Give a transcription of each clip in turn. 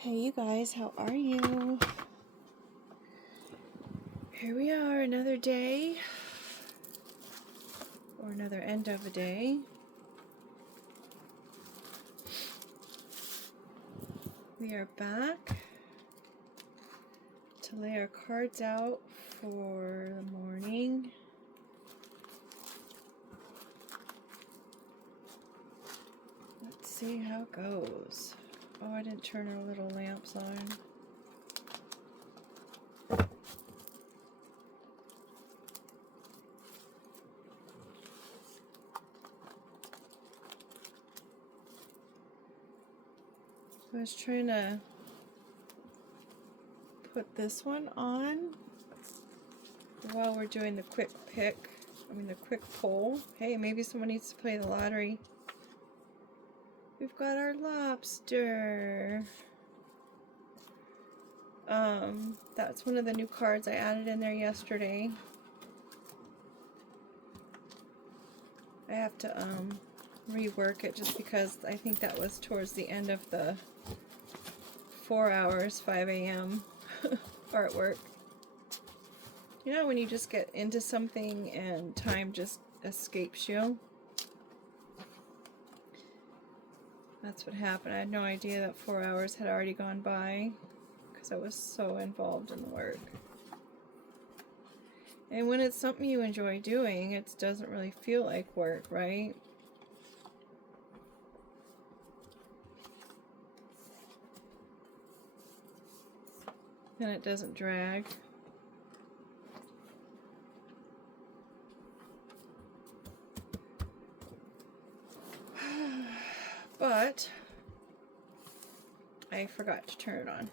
Hey you guys, how are you? Here we are, another day, or another end of a day. We are back to lay our cards out for the morning. Let's see how it goes. Oh, I didn't turn our little lamps on. I was trying to put this one on while we're doing the quick the quick pull. Hey, maybe someone needs to play the lottery. We've got our lobster. That's one of the new cards I added in there yesterday. I have to rework it just because I think that was towards the end of the 4 hours, 5 a.m. artwork. You know when you just get into something and time just escapes you? That's what happened. I had no idea that 4 hours had already gone by because I was so involved in the work. And when it's something you enjoy doing, it doesn't really feel like work, right? And it doesn't drag. But I forgot to turn it on.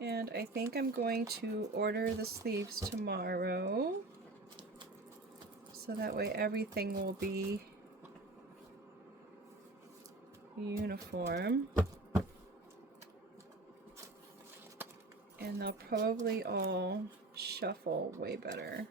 And I think I'm going to order the sleeves tomorrow, so that way everything will be uniform. And they'll probably all shuffle way better.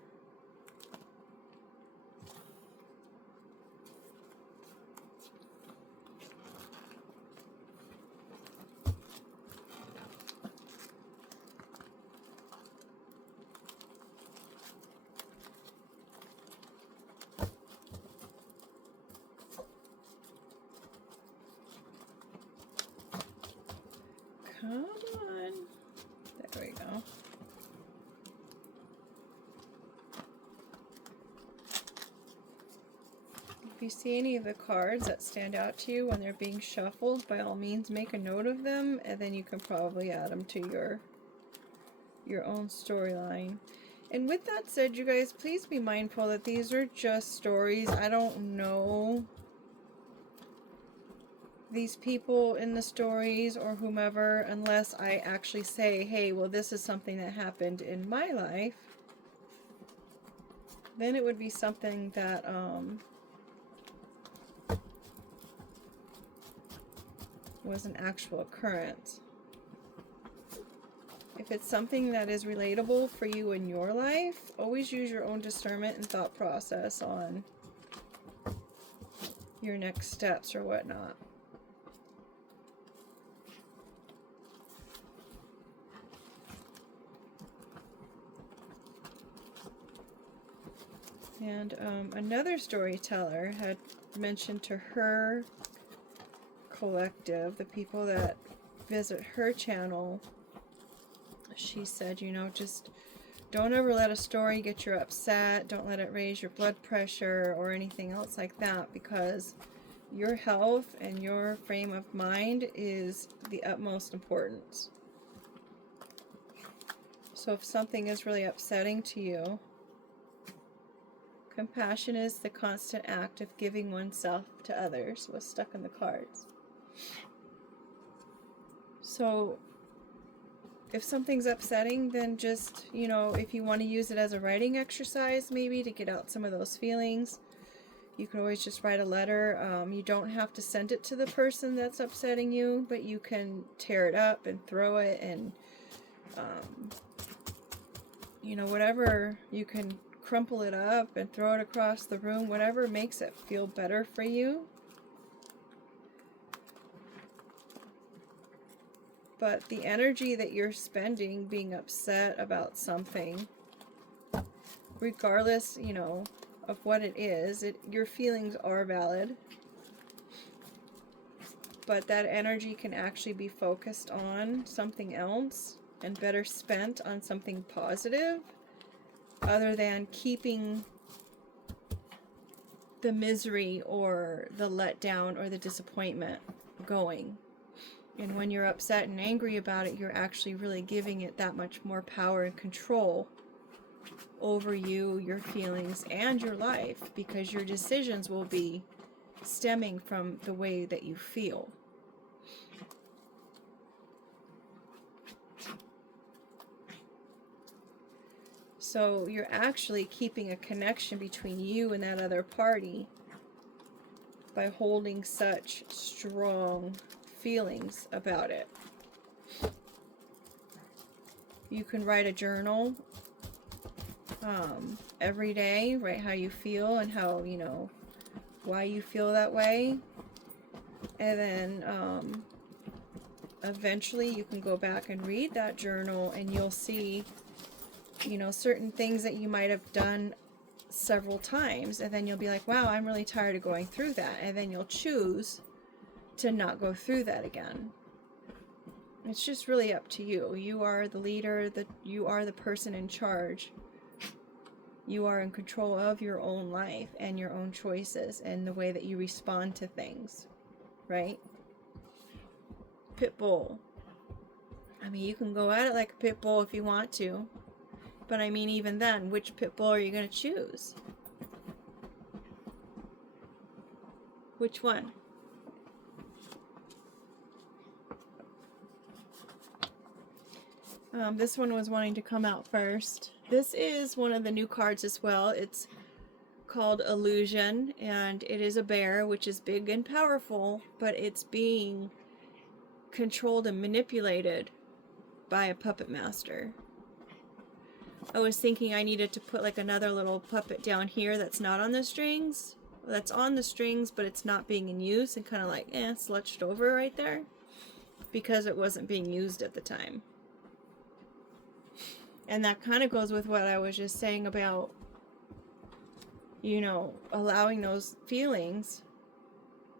Come on. There we go. If you see any of the cards that stand out to you when they're being shuffled, by all means make a note of them, and then you can probably add them to your own storyline. And with that said, you guys, please be mindful that these are just stories. I don't know these people in the stories or whomever unless I actually say, hey, well, this is something that happened in my life. Then it would be something that was an actual occurrence. If it's something that is relatable for you in your life, always use your own discernment and thought process on your next steps or whatnot. And another storyteller had mentioned to her collective, the people that visit her channel, she said, you know, just don't ever let a story get you upset. Don't let it raise your blood pressure or anything else like that, because your health and your frame of mind is the utmost importance. So if something is really upsetting to you, compassion is the constant act of giving oneself to others, was stuck in the cards. So if something's upsetting, then just, you know, if you want to use it as a writing exercise, maybe to get out some of those feelings, you can always just write a letter. You don't have to send it to the person that's upsetting you, but you can tear it up and throw it and, you know, whatever. You can crumple it up and throw it across the room, whatever makes it feel better for you. But the energy that you're spending being upset about something, regardless, you know, of what it is, your feelings are valid. But that energy can actually be focused on something else and better spent on something positive, other than keeping the misery or the letdown or the disappointment going. And when you're upset and angry about it, you're actually really giving it that much more power and control over you, your feelings, and your life, because your decisions will be stemming from the way that you feel. So you're actually keeping a connection between you and that other party by holding such strong feelings about it. You can write a journal every day, write how you feel and how, you know, why you feel that way. And then eventually you can go back and read that journal and you'll see, you know, certain things that you might have done several times, and then you'll be like, wow, I'm really tired of going through that, and then you'll choose to not go through that again. It's just really up to you. You are the leader, you are the person in charge. You are in control of your own life and your own choices and the way that you respond to things, right? Pit bull. I mean, you can go at it like a pit bull if you want to. But I mean, even then, which pit bull are you going to choose? Which one? This one was wanting to come out first. This is one of the new cards as well. It's called Illusion, and it is a bear, which is big and powerful, but it's being controlled and manipulated by a puppet master. I was thinking I needed to put like another little puppet down here that's not on the strings. That's on the strings, but it's not being in use, and kind of like, slouched over right there. Because it wasn't being used at the time. And that kind of goes with what I was just saying about, you know, allowing those feelings.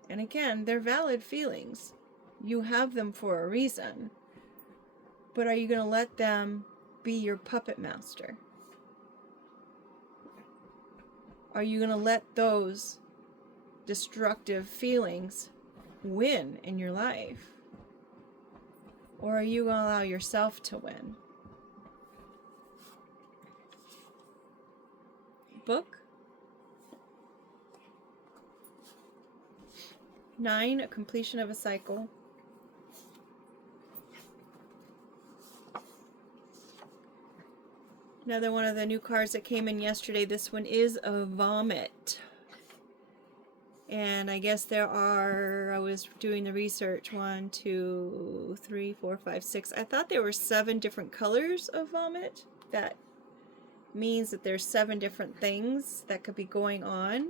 And again, they're valid feelings. You have them for a reason. But are you going to let them be your puppet master? Are you going to let those destructive feelings win in your life? Or are you going to allow yourself to win? Book 9, a completion of a cycle. Another one of the new cards that came in yesterday. This one is a vomit. And I guess there are, I was doing the research, 1, 2, 3, 4, 5, 6. I thought there were 7 different colors of vomit. That means that there's 7 different things that could be going on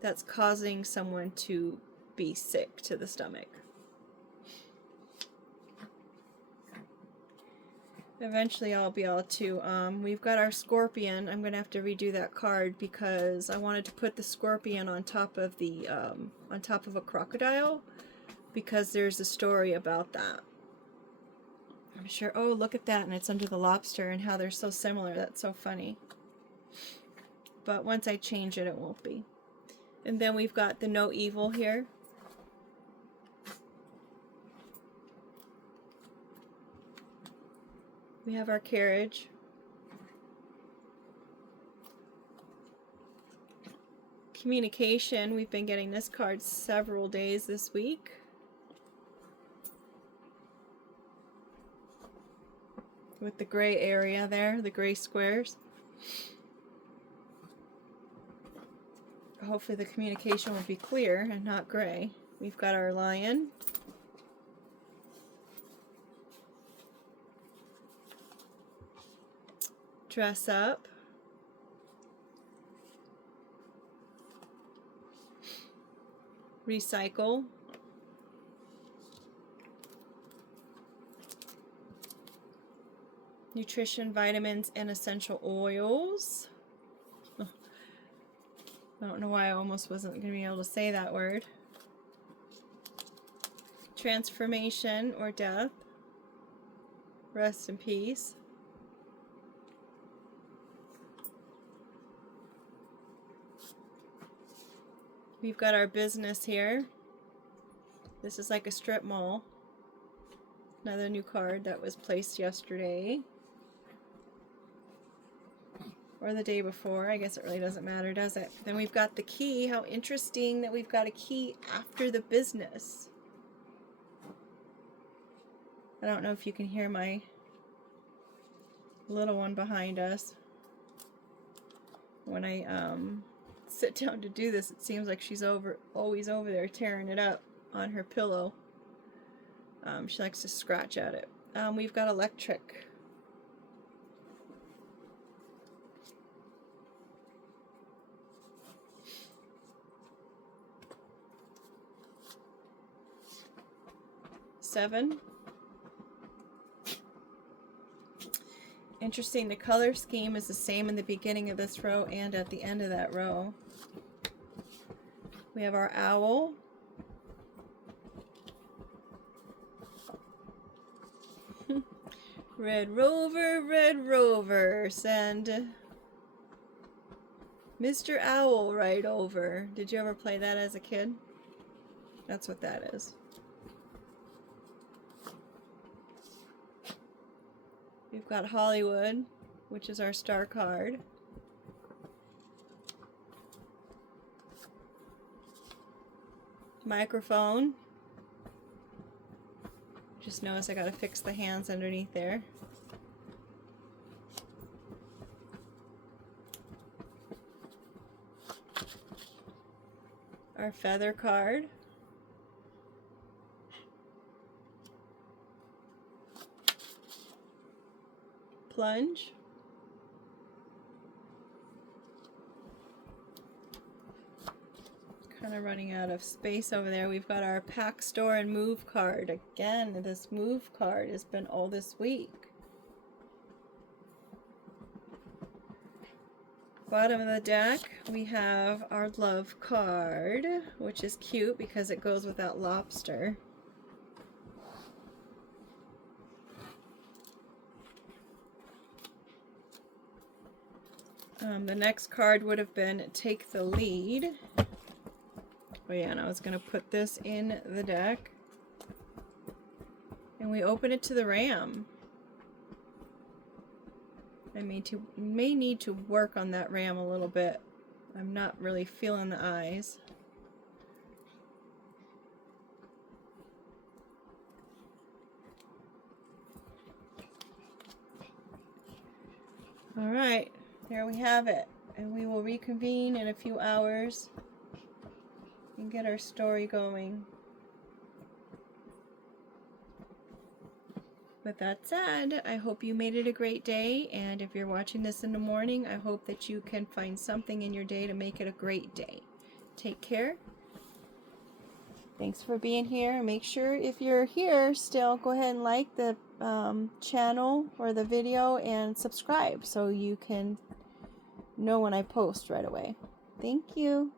that's causing someone to be sick to the stomach. Eventually I'll be able to, we've got our scorpion. I'm going to have to redo that card because I wanted to put the scorpion on top of the, on top of a crocodile, because there's a story about that. I'm sure, oh, look at that, and it's under the lobster and how they're so similar. That's so funny. But once I change it, it won't be. And then we've got the no evil here. We have our carriage. Communication, we've been getting this card several days this week. With the gray area there, the gray squares. Hopefully the communication will be clear and not gray. We've got our lion. Dress up. Recycle. nutrition, vitamins, and essential oils. I don't know why I almost wasn't going to be able to say that word. Transformation or death. Rest in peace. We've got our business here. This is like a strip mall. Another new card that was placed yesterday. Or the day before. I guess it really doesn't matter, does it? Then we've got the key. How interesting that we've got a key after the business. I don't know if you can hear my little one behind us. When I sit down to do this, it seems like she's always over there tearing it up on her pillow. She likes to scratch at it. We've got electric. Seven. Interesting, the color scheme is the same in the beginning of this row and at the end of that row. We have our owl. Red Rover, send Mr. Owl right over. Did you ever play that as a kid? That's what that is. We've got Hollywood, which is our star card. Microphone. Just notice I gotta fix the hands underneath there. Our feather card. Plunge. Kind of running out of space over there. We've got our pack, store, and move card. Again, this move card has been all this week. Bottom of the deck, we have our love card, which is cute because it goes with that lobster. The next card would have been take the lead. Oh yeah, and I was going to put this in the deck. And we open it to the ram. I may need to work on that ram a little bit. I'm not really feeling the eyes. All right, there we have it. And we will reconvene in a few hours and get our story going. With that said, I hope you made it a great day, and if you're watching this in the morning, I hope that you can find something in your day to make it a great day. Take care. Thanks for being here. Make sure if you're here still, go ahead and like the channel or the video and subscribe so you can know when I post right away. Thank you.